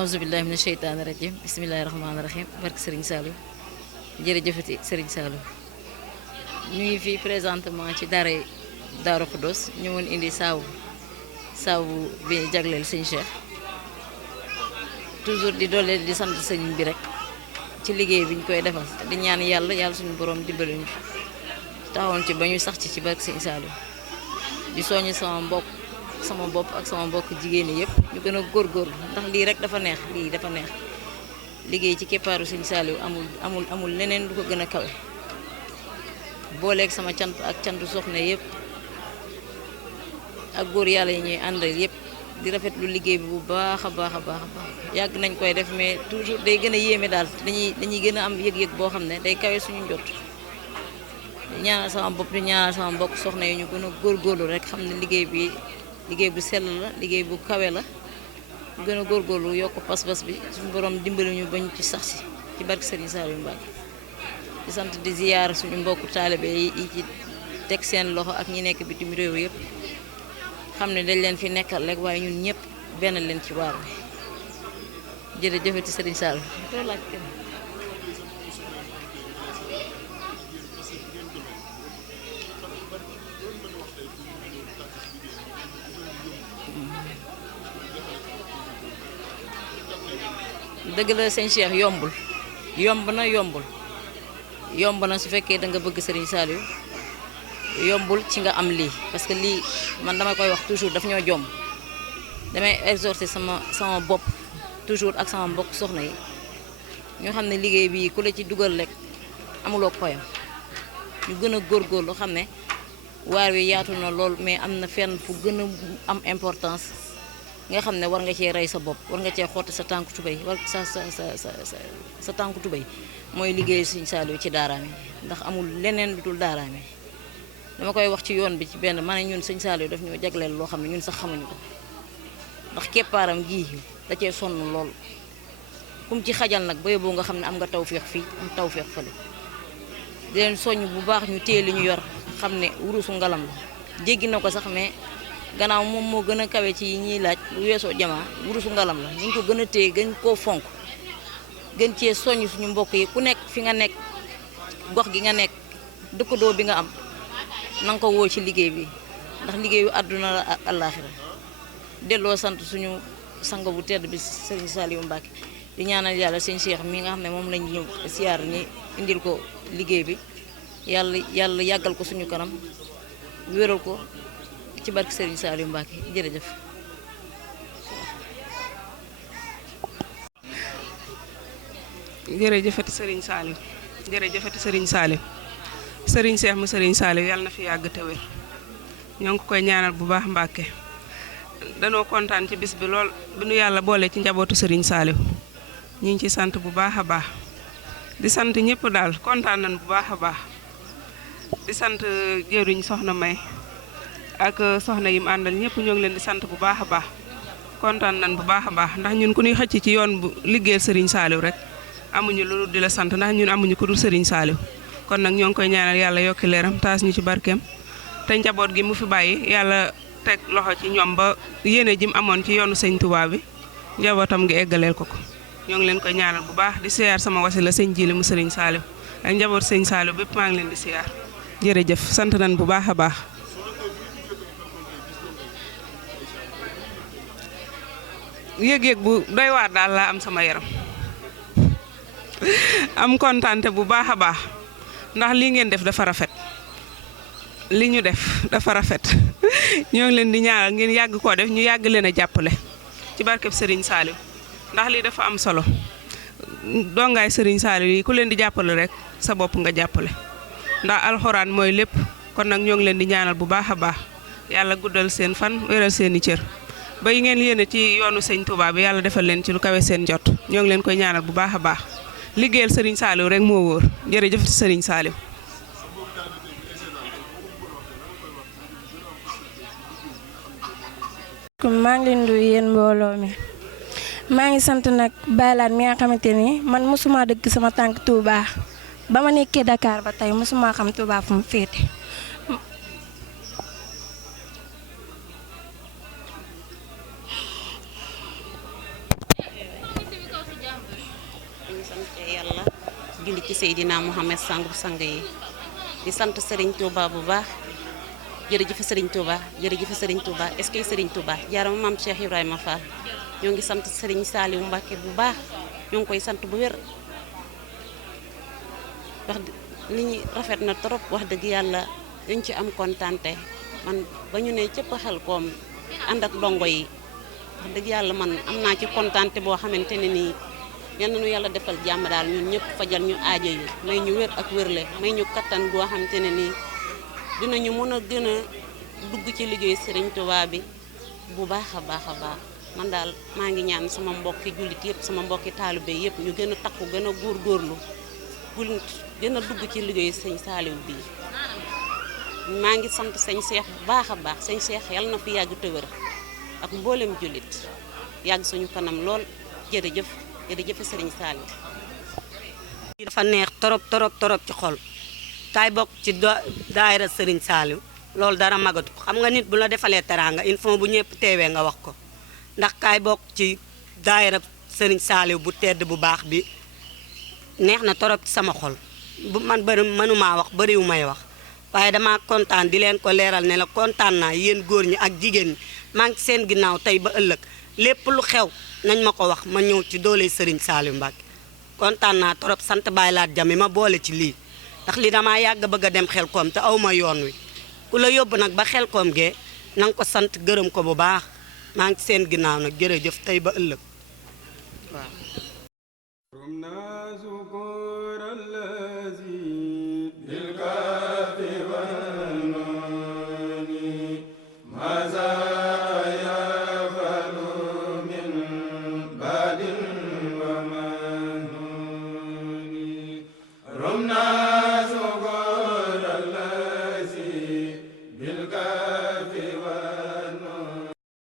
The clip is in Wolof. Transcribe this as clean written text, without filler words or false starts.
auzubillahi mina sheytaani rajim bismillahi rahmaani rahim barke Serigne Saliou jërëjëfati Serigne Saliou ñu ngi fii présentement ci daara Daaru Xudoos ñëwoon indi saabu bi jagleel sëñ Cheikh toujours di doole di sant sëñ bi rek ci liggéey bi ñu koy defal di ñaan yàlla suñu borom dimbali ñu taxawoon ci ba ñu sax ci barke sëñ Saliou di soññ sama bopp ak sama mbokk jigéen ñi yëpp ñu gën a góorgóorlu ndax lii rek dafa neex liggéey ci keppaaru sëñ Saliou amul leneen lu ko gën a kawe booleeg sama cant ak cantu soxna yëpp ak góor yàlla yi ñuy àndal yëpp di rafetlu liggéey bi bu baax a baax yàgg nañ koy def mais toujours day gën a yéeme daal dañuy gën a am yëg-yëg boo xam ne day kawe suñu njot di ñaanal sama bopp di ñaanal sama mbokk soxna yi ñu gën a góorgóorlu rek xam ne liggéey bu sell la liggéey bu kawe la gën a góorgóorlu yokk pas-pas bi suñu borom dimbali ñu bañ ci sax ci barke Serigne Saliou Mbacké di sant di ziyaar suñu mbokku taalibe yi ci teg seen loxo ak ñi nekk bitim réew yëpp xam ne dañ leen fi nekkal rek waaye ñun ñëpp benn leen ci waar bi jërëjëfati Serigne Saliou dëgg la sëñ Cheikh yomb na su fekkee da nga bëgg Serigne Saliou yombul ci nga am lii parce que lii man dama koy wax toujours daf ñoo jomb damay exhorter sama bopp toujours ak sama mbokk soxna yi ñoo xam ne liggéey bii ku la ci dugal rek amuloo koyam ñu gën a góorgóorlu xam ne waar wi yaatu na lool mais am na fenn fu gën a am importance nga xam ne war nga cee rey sa bopp war nga cee xotti sa tànku tubéy war sa tànku tubéy mooy liggéey Serigne Saliou ci daaraam yi ndax amul leneen lu dul daaraam yi dama koy wax ci yoon bi ci benn ma ne ñun Serigne Saliou daf ñoo jagleel loo xam ne ñun sax xamuñu ko ndax keppaaram gii da cee sonn lool kum ci xajal nag ba yóbbu nga xam ne am nga tawféex fii am tawféex fële di leen soññ bu baax ñu téye li ñu yor xam ne wurusu ngalam la jéggi na ko sax mais gannaaw moom moo gën a kawe ci yi ñuy laaj bu weesoo jamaa wurusu ngalam la ñu ngi ko gën a téye gën koo fonk gën cee soññ suñu mbokk yi ku nekk fi nga nekk gox gi nga nekk dëkkandoo bi nga am na nga ko woo ci liggéey bi ndax liggéeyu àdduna la ak àllaaxira delloo sant suñu sang bu tedd bi Serigne Saliou Mbacké di ñaanal yàlla sëñ Cheikh mi nga xam ne moom lañ ñëw siyaar ni indil ko liggéey bi yàlla yàggal ko suñu kanam wéral ko ci barke Serigne Saliou Mbacké jërëjëf. jërëjëfati Serigne Saliou jërëjëfati Serigne Saliou Serigne Cheikh mu Serigne Saliou yàlla na fi yàgg te wér ñoo ngi koy ñaanal bu baax Mbacké danoo kontaan ci bis bi lool bi nu yàlla boole ci njabootu Serigne Saliou ñu ngi ci sant bu baax a baax di sant ñëpp daal kontaan nañ bu baax a baax di sant jëriñ soxna May ak soxna yim àndal ñëpp ñoo ngi leen di sant bu baax a baax kontaan nañ bu baax a baax ndax ñun ku ñuy xëcc ci yoon bu liggéeyal Serigne Saliou rek amuñu lu dul di la sant ndax ñun amuñu ko dul Serigne Saliou kon nag ñoo ngi koy ñaanal yàlla yokki leeram taas ñu ci barkeem te njaboot gi mu fi bàyyi yàlla teg loxo ci ñoom ba yéene jim amoon ci yoonu sëñ Touba bi njabootam gi eggaleel ko ñoo ngi leen koy ñaanal bu baax di siyaar sama wasila sëñ Jili mu Serigne Saliou ak njaboot sëñ Saliou bépp maa ngi leen di siyaar jërëjëf sant nañ bu baax a baax. yëg-yëg bu doy waar daal laa am sama yaram am kontaante bu baax a baax ndax lii ngeen def dafa rafet li ñu def dafa rafet ñoo ngi leen di ñaanal ngeen yàgg koo def ñu yàgg leen a jàppale ci barkeb Serigne Saliou ndax lii dafa am solo dongaay Serigne Saliou yi ku leen di jàppale rek sa bopp nga jàppale ndax alxuraan mooy lépp kon nag ñoo ngi leen di ñaanal bu baax a baax yàlla guddal seen fan wéral seen i cër ba yi ngeen yéene ci yoonu sëñ Touba bi yàlla defal leen ci lu kawe seen jot ñoo ngi leen koy ñaanal bu baax a baax liggéeyal Serigne Saliou rek moo wóor jërëjëf Serigne Saliou. maa ngi leen di nuyu yéen mbooloo mi maa ngi sant nag baylaat mi nga xamante ni man mosuma dëgg sama tànk Touba ba ma nekkee Dakar ba tey mosuma xam Touba fu mu féete. ñu sant yàlla julli ci Seydina Muhammad sangu sang yi di sant Serigne Touba bu baax jërëjëf Serigne Touba jërëjëf Serigne Touba est-ce que Serigne Touba jaarama maam Cheikh Ibrahima Fall ñoo ngi sant Serigne Saliou Mbacké bu baax ñoo ngi koy sant bu wér wax li ñu rafet na trop wax dëgg yàlla dañ ci am kontante man ba ñu ne cëpp xel koom ànd ak dongo yi wax dëgg yàlla man am naa ci kontante boo xamante ne nii yal na nu yàlla defal jàmm daal ñun ñëpp fajal ñu aajo yi may ñu wér ak wérle may ñu kattan goo xamante ne nii dinañu mën a gën a dugg ci liggéey Serigne Touba bi bu baax a baax a baax man daal maa ngi ñaan sama mbokki jullit yëpp sama mbokki taalibe yëpp ñu gën a takku gën a góorgóorlu bul gën a dugg ci liggéey sëñ Saliou bii maa ngi sant sëñ Cheikh bu baax a baax sëñ Cheikh yàlla na fi yàgg te wér ak mboolem jullit yàgg suñu kanam lool jërëjëf jërëjëf Serigne Saliou. dafa neex torop ci xol kaay bokk ci daayira Serigne Saliou loolu dara magatu ko xam nga nit bu la defalee teraanga il faut bu ñëpp teewee nga wax ko ndax kaay bokk ci daayira Serigne Saliou bu tedd bu baax bi neex na torop ci sama xol bu man bëri mënumaa wax bëriwu may wax waaye dama kontaan di leen ko leeral ne la kontaan naa yéen góor ñi ak jigéen ñi maa ngi seen ginnaaw tey ba ëllëg lépp lu xew nañ ma ko wax ma ñëw ci doole Serigne Saliou Mbacké kontaan naa torop sant Baye Laat Jami ma boole ci lii ndax li damaa yàgg bëgg a dem Xelkom te awma yoon wi ku la yóbbu nag ba Xelkom gee na nga ko sant gërëm ko bu baax maa ngi seen ginnaaw nag jërëjëf tey ba ëllëg waaw